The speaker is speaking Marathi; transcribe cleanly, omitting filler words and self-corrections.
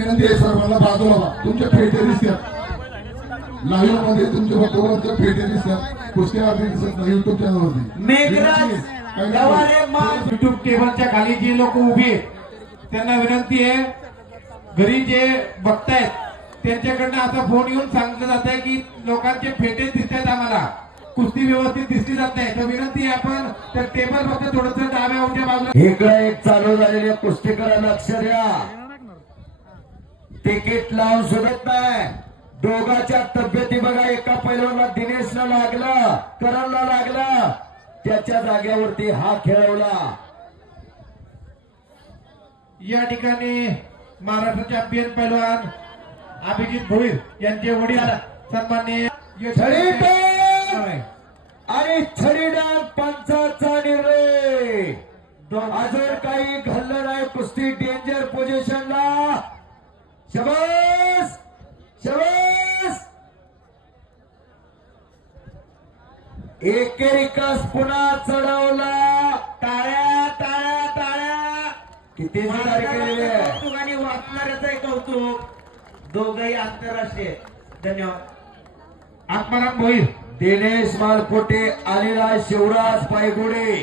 विनंती आहे सर्वांना बाजूला व्हा. तुमच्या फेटे दिसतात लाईव्ह मध्ये, तुमच्या बघतो फेटे दिसतात, कुस्ती आरती दिसत नाही युट्यूब चॅनलवरती. युट्यूब टेबलच्या खाली जे लोक उभे आहेत त्यांना विनंती आहे, घरी जे बघतायत त्यांच्याकडनं आता फोन येऊन सांगितलं जात आहे की लोकांचे फेटे दिसतात, आम्हाला कुस्ती व्यवस्थित दिसली जात नाही. तर विनंती आहे आपण त्या टेबल फक्त थोडस डाव्या उजव्या बाजूला. इकडे एक चालू झालेल्या कुस्तीकराला लक्ष द्या. तिकीट लावून सोडत नाही. दोघांच्या तब्येती बघा. एका पैलवानला दिनेशला लागलं, करणला लागलं, त्याच्या जागेवरती हा खेळवला. या ठिकाणी महाराष्ट्र चॅम्पियन पैलवान अभिजित भोईर यांचे वडील सन्माननीय आणि छडीडाग पंचाचा निर्णय. अजून काही घडलं नाही. कुस्ती डेंजर पोझिशनला. शबास शबास. एकेरिकस पुन्हा चढवला. टाळ्या टाळ्या टाळ्या. किती कौतुक आणि वाचणाऱ्याचं कौतुक. दोघही आंतरराष्ट्रीय. धन्यवाद. आत्माराम भोईर, दिनेश मालकोटे, अनिला शिवराज पायगुडे.